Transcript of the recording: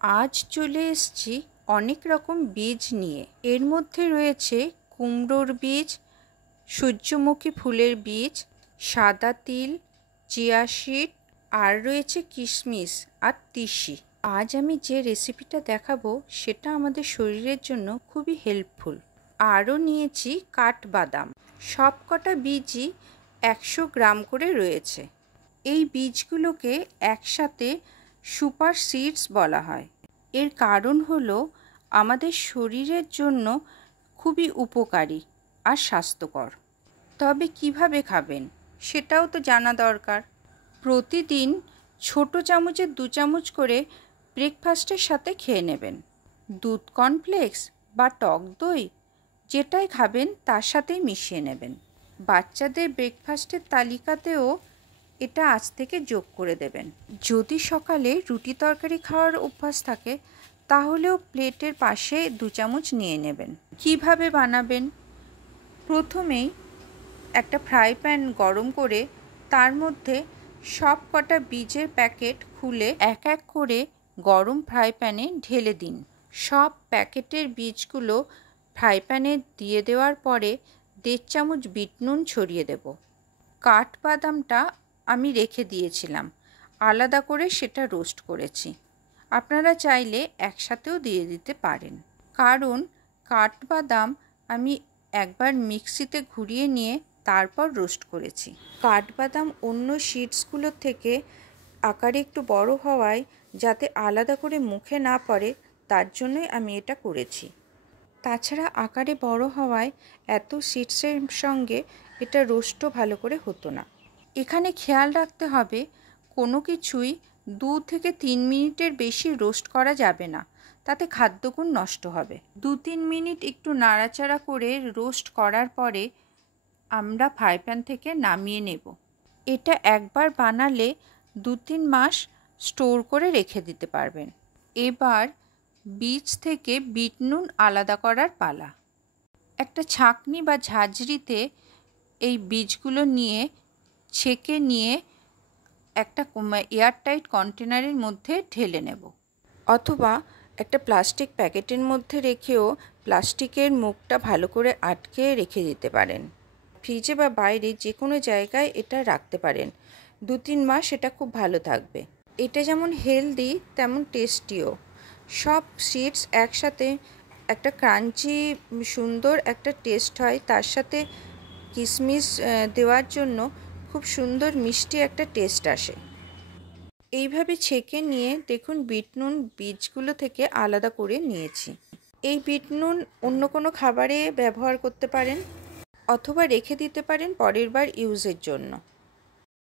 আজ চলে এসেছি অনেক রকম বীজ নিয়ে। এর মধ্যে রয়েছে কুমড়োর বীজ, সূর্যমুখী ফুলের বীজ, সাদা তিল, চিয়া সিড, আর রয়েছে কিশমিশ আর তিসি। আজ আমি যে রেসিপিটা দেখাবো সেটা আমাদের শরীরের জন্য খুবই হেল্পফুল। আরও নিয়েছি কাঠবাদাম। সব কটা বীজই 100 গ্রাম করে রয়েছে। এই বীজগুলোকে একসাথে সুপার সিডস বলা হয়। এর কারণ হলো আমাদের শরীরের জন্য খুবই উপকারী আর স্বাস্থ্যকর। তবে কিভাবে খাবেন সেটাও তো জানা দরকার। প্রতিদিন ছোট চামচে 2 চামচ করে ব্রেকফাস্টের সাথে খেয়ে নেবেন। দুধ, কর্নফ্লেক্স বা টক দই যেটাই খাবেন তার সাথেই মিশিয়ে নেবেন। বাচ্চাদের ব্রেকফাস্টের তালিকাতেও এটা আজ থেকে যোগ করে দেবেন। যদি সকালে রুটি তরকারি খাওয়ার অভ্যাস থাকে তাহলেও প্লেটের পাশে 2 চামচ নিয়ে নেবেন। কিভাবে বানাবেন? প্রথমেই একটা ফ্রাই প্যান গরম করে তার মধ্যে সব কটা বীজের প্যাকেট খুলে এক এক করে গরম ফ্রাই প্যানে ঢেলে দিন। সব প্যাকেটের বীজগুলো ফ্রাই প্যানে দিয়ে দেওয়ার পরে 1.5 চামচ বিট নুন ছড়িয়ে দেব। কাঠবাদামটা আমি রেখে দিয়েছিলাম, আলাদা করে সেটা রোস্ট করেছি। আপনারা চাইলে একসাথেও দিয়ে দিতে পারেন, কারণ কাঠবাদাম আমি একবার মিক্সিতে ঘুরিয়ে নিয়ে তারপর রোস্ট করেছি। কাঠবাদাম অন্য সিডসগুলোর থেকে আকারে একটু বড় হওয়ায় যাতে আলাদা করে মুখে না পড়ে তার জন্যই আমি এটা করেছি। তাছাড়া আকারে বড় হওয়ায় এত সিডসের সঙ্গে এটা রোস্টও ভালো করে হতো না। এখানে খেয়াল রাখতে হবে কোনো কিছুই 2 থেকে 3 মিনিটের বেশি রোস্ট করা যাবে না, তাতে খাদ্যগুণ নষ্ট হবে। 2-3 মিনিট একটু নাড়াচাড়া করে রোস্ট করার পরে আমরা ফ্রাই প্যান থেকে নামিয়ে নেব। এটা একবার বানালে 2-3 মাস স্টোর করে রেখে দিতে পারবেন। এবার বীজ থেকে বিট নুন আলাদা করার পালা। একটা ছাঁকনি বা ঝাঁঝরিতে এই বীজগুলো নিয়ে ছেঁকে নিয়ে একটা এয়ারটাইট কন্টেনারের মধ্যে ঢেলে নেব, অথবা একটা প্লাস্টিক প্যাকেটের মধ্যে রেখেও প্লাস্টিকের মুখটা ভালো করে আটকে রেখে দিতে পারেন। ফ্রিজে বা বাইরে যে কোনো জায়গায় এটা রাখতে পারেন। 2-3 মাস এটা খুব ভালো থাকবে। এটা যেমন হেলদি তেমন টেস্টিও। সব সিডস একসাথে একটা ক্রাঞ্চি সুন্দর একটা টেস্ট হয়। তার সাথে কিশমিশ দেওয়ার জন্য খুব সুন্দর মিষ্টি একটা টেস্ট আসে। এইভাবে ছেঁকে নিয়ে দেখুন বিট নুন বীজগুলো থেকে আলাদা করে নিয়েছি। এই বিট নুন অন্য কোনো খাবারে ব্যবহার করতে পারেন অথবা রেখে দিতে পারেন পরের বার ইউজের জন্য।